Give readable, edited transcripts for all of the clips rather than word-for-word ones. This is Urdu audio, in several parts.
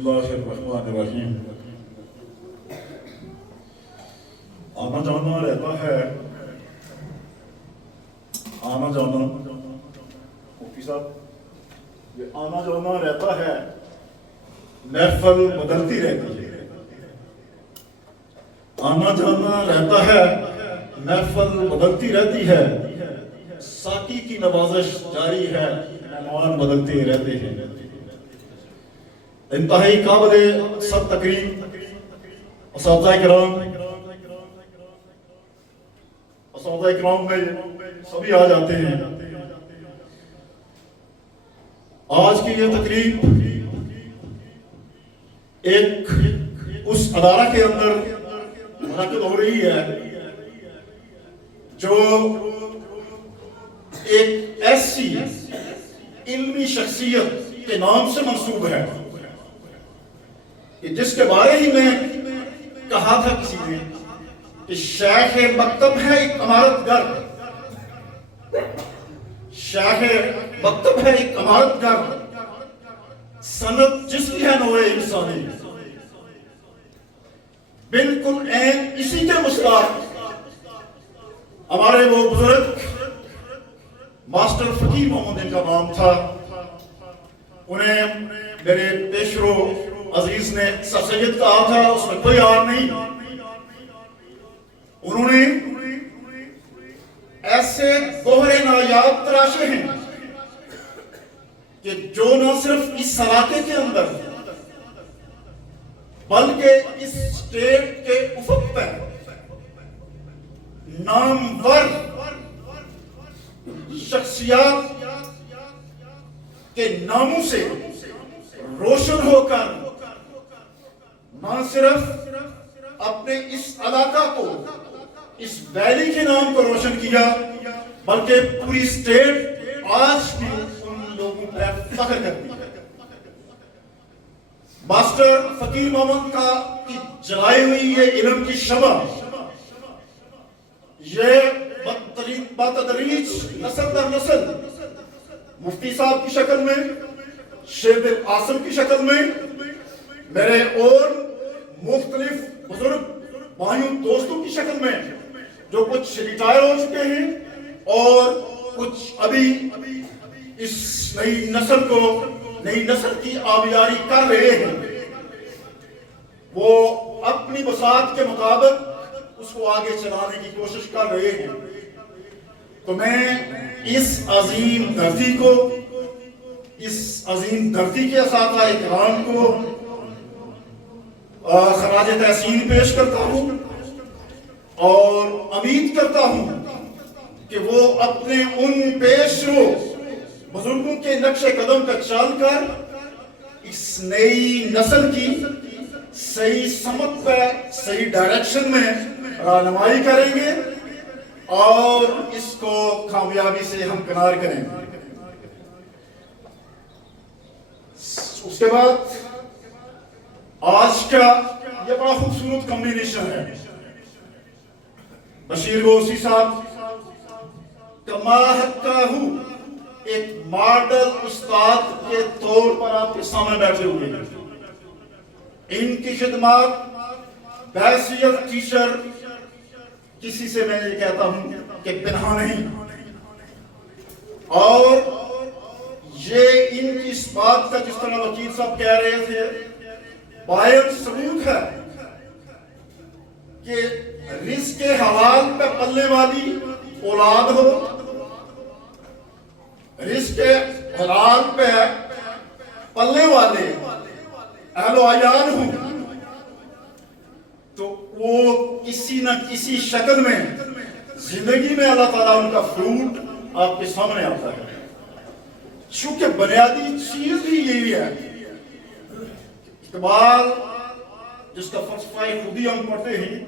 اللہ الرحمن الرحیم۔ آنا جانا رہتا ہے، آنا جانا مفتی صاحب، یہ آنا جانا رہتا ہے، محفل بدلتی رہتی ہے۔ آنا جانا رہتا ہے، محفل بدلتی رہتی ہے، ساقی کی نوازش جاری ہے، مہمان بدلتے رہتے ہیں۔ انتہائی قابل سب تکریم اساتذہ کرام میں سبھی آ جاتے ہیں۔ آج کی یہ تقریب ایک اس ادارہ کے اندر منعقد ہو رہی ہے جو ایک ایسی علمی شخصیت کے نام سے منسوب ہے کہ جس کے بارے ہی میں کہا تھا کسی نے کہ شیخ مکتب ہے ایک عمارت گر، شیخ مکتب ہے ایک عمارت گر، سند جس کی ہے نوع انسانی۔ بالکل عین اسی کے مشتاق ہمارے وہ بزرگ ماسٹر فقیر محمد ان کا نام تھا۔ انہیں میرے پیشرو عزیز نے سر سید کہا تھا، اس میں کوئی آر نہیں۔ انہوں نے ایسے گوہر نایاب تراشے ہیں کہ جو نہ صرف اس علاقے کے اندر بلکہ اس اسٹیٹ کے افق پر نامور شخصیات کے ناموں سے روشن ہو کر نہ صرف اپنے اس علاقہ کو، اس ویلی کے نام کو روشن کیا، بلکہ پوری اسٹیٹ آج بھی ان لوگوں پر فخر کرتی ہے۔ ماسٹر فقیر محمد کا کی جلائی ہوئی یہ علم کی شمع، یہ بتدریج نسل در نسل مفتی صاحب کی شکل میں، شیر دل عاصم کی شکل میں، میرے اور مختلف بزرگ بھائیوں دوستوں کی شکل میں، جو کچھ ریٹائر ہو چکے ہیں اور کچھ ابھی اس نئی نسل کی آبیاری کر رہے ہیں، وہ اپنی بساط کے مطابق اس کو آگے چلانے کی کوشش کر رہے ہیں۔ تو میں اس عظیم دھرتی کو، اس عظیم دھرتی کے اساتذہ کرام کو خراج تحسین پیش کرتا ہوں اور امید کرتا ہوں کہ وہ اپنے ان پیشرو بزرگوں کے نقش قدم پر چل کر اس نئی نسل کی صحیح سمت پہ، صحیح ڈائریکشن میں رہنمائی کریں گے اور اس کو کامیابی سے ہمکنار کریں گے۔ اس کے بعد آج کا یہ بڑا خوبصورت کمبینیشن ہے۔ بشیر غوثی صاحب کما حقہ ایک ماڈل استاد کے طور پر آپ کے سامنے بیٹھے ہوئے ہیں۔ ان کی خدمات بحیثیت ٹیچر کسی سے میں یہ کہتا ہوں کہ پنہا نہیں، اور یہ ان کی اس بات کا جس طرح وکیل صاحب کہہ رہے تھے باید ثبوت ہے کہ رزق حلال پہ پلنے والی اولاد ہو، رزق حلال پہ پلنے والے اہل و عیال ہوں، تو وہ کسی نہ کسی شکل میں زندگی میں اللہ تعالیٰ ان کا فروٹ آپ کے سامنے آتا ہے۔ چونکہ بنیادی چیز ہی یہی ہے۔ اقبال جس کا فلسفہ خودی ہم پڑھتے ہیں،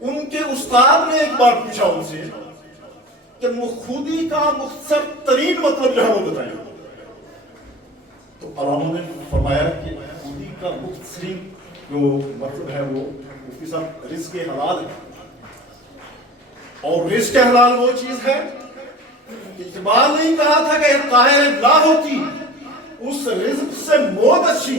ان کے استاد نے ایک بار پوچھا ان سے کہ خودی کا مختصر ترین مطلب جو ہے وہ بتائیں، تو علامہ نے فرمایا کہ خودی کا مختصرین جو مطلب ہے وہ مفتی صاحب رزق حلال ہے، اور رزق حلال وہ چیز ہے کہ اقبال نے کہا تھا کہ طاہر لا ہوتی اس رزق سے موت اچھی،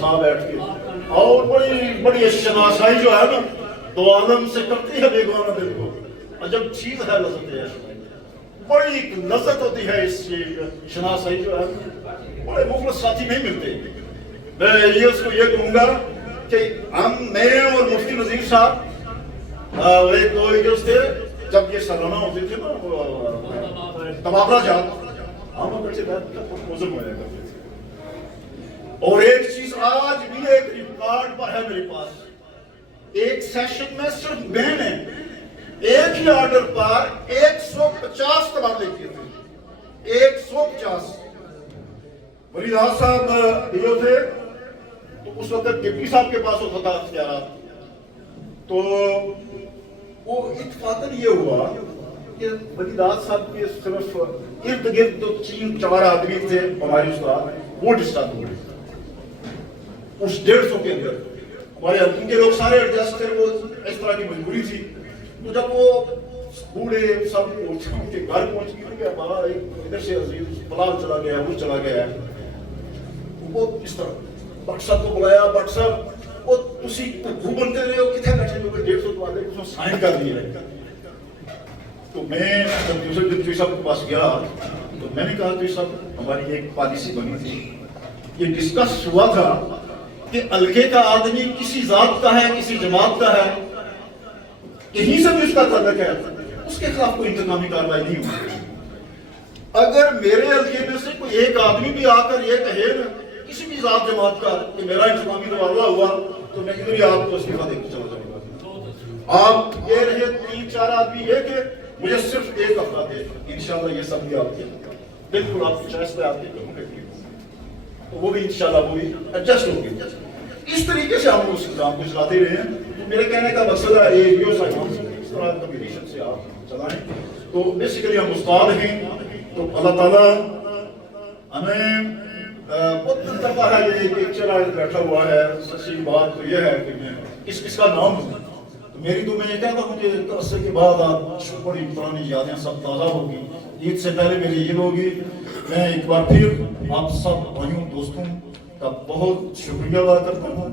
صاحب بیٹھ کے اور بڑی شناسائی جو ہے نا دو عالم سے کرتی ہے بیگانہ دل کو. عجب چیز ہے لذت ہے، بڑی لذت ہوتی ہے اس شناسائی جو ہے. بڑے مخلص ساتھی نہیں ملتے. میں یہ اس کو یہ کہوں گا کہ میں اور مفتی نذیر صاحب ایک دو ایجنٹس تھے جب یہ سالانہ ہوتے تھے نا تبادلہ جات ہم بیٹھے موزن ہو جائے کرتے تھے. اور ایک چیز آج بھی ایک ریکارڈ پر ہے میرے پاس، ایک سیشن میں صرف میں نے ایک ہی آرڈر پر 150 تبادلے کیے تھے. 150. ولی راز صاحب ڈیو تھے تو اس وقت ڈپٹی صاحب کے پاس ہوتا تھا اختیارات. تو وہ اتفاقاً یہ ہوا کہ ولی راز صاحب کے صرف ارد گرد جو 3-4 آدمی تھے ہمارے استاد وہ ڈسٹرب ہوئے اس 150 کے اندر. ہمارے حلقے کے لوگ سارے ایڈجسٹ تھے، وہ اس طرح کی مجبوری تھی. تو جب وہ بوڑھے سب ان کے گھر پہنچ گئے کہ ہمارا ادھر سے عزیز فلان چلا گیا وہ چلا گیا ہے، وہ اس طرح بٹ صاحب کو بلایا. بٹ صاحب وہ تسی وہ بنتے رہے ہو کتنے بیٹھے جو 150 والے اس میں سائن کر دیے. تو میں جب دوسرے دن صاحب کے پاس گیا تو میں نے کہا کہ صاحب ہماری ایک پالیسی بنی تھی، یہ ڈسکس ہوا تھا کہ حلقے کا آدمی کسی ذات کا ہے کسی جماعت کا ہے کہیں سے بھی اس کا تعلق ہے، اس کے خلاف کوئی انتقامی کارروائی نہیں ہوگی. اگر میرے حلقے میں سے کوئی ایک آدمی بھی آ کر یہ کہے نا کسی بھی ذات جماعت کا کہ میرا انتقامی تبادلہ ہوا تو میں ادھر ہی آپ کو استعفیٰ دے کے چلا جاؤں گا. آپ یہ رہے 3-4 آدمی یہ کہ مجھے صرف ایک ہفتہ دے، انشاءاللہ یہ سب بھی آپ کے بالکل آپ کی چوائس پہ آپ کے تو وہ بھی انشاءاللہ وہ بھی ایڈجسٹ ہوں گے. اس طریقے سے ہم اس نظام کو چلاتے رہے ہیں. میرے کہنے کا مقصد ہے اس طرح کمپٹیشن سے آپ چلائیں. تو بیسیکلی ہم استاد ہیں تو اللہ تعالیٰ ہمیں بہت دل کرتا ہے یہ کہ چلا بیٹھا ہوا ہے. سچی بات تو یہ ہے کہ میں کس کا نام ہوں تو میری تو میں یہ کہتا ہوں کہ عرصے کے بعد آپ بڑی پرانی یادیں سب تازہ ہوگی. عید سے پہلے میری عید ہوگی. میں ایک بار پھر آپ سب بھائیوں دوستوں کا بہت شکریہ ادا کرتا ہوں.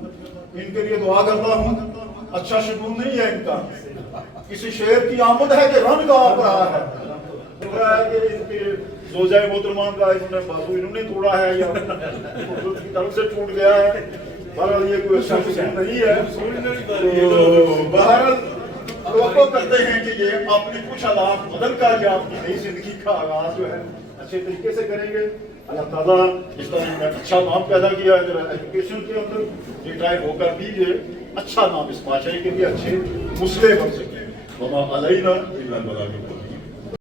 ان کے لیے دعا کرتا ہوں. اچھا شگون نہیں ہے ان کا، کسی شعر کی آمد ہے کہ رن کا آپ رہا ہے. کہ ان کے زوجہ محترمان کا انہوں نے بازو انہوں نے توڑا ہے یا کی طرف سے ٹوٹ گیا ہے. بہرحال یہ کوئی اچھا شگون نہیں ہے. بہرحال توقع کرتے ہیں کہ یہ اپنی کچھ حالات بدل کر یا اپنی نئی زندگی کا آغاز جو ہے اچھے طریقے سے کریں گے. اللہ تعالیٰ اس طرح اچھا نام پیدا کیا ہے ایجوکیشن کے اندر، ریٹائر ہو کر بھی یہ اچھا نام اس معاشرے کے لیے اچھے مسئلے بن سکے. وما علینا الا البلاغ.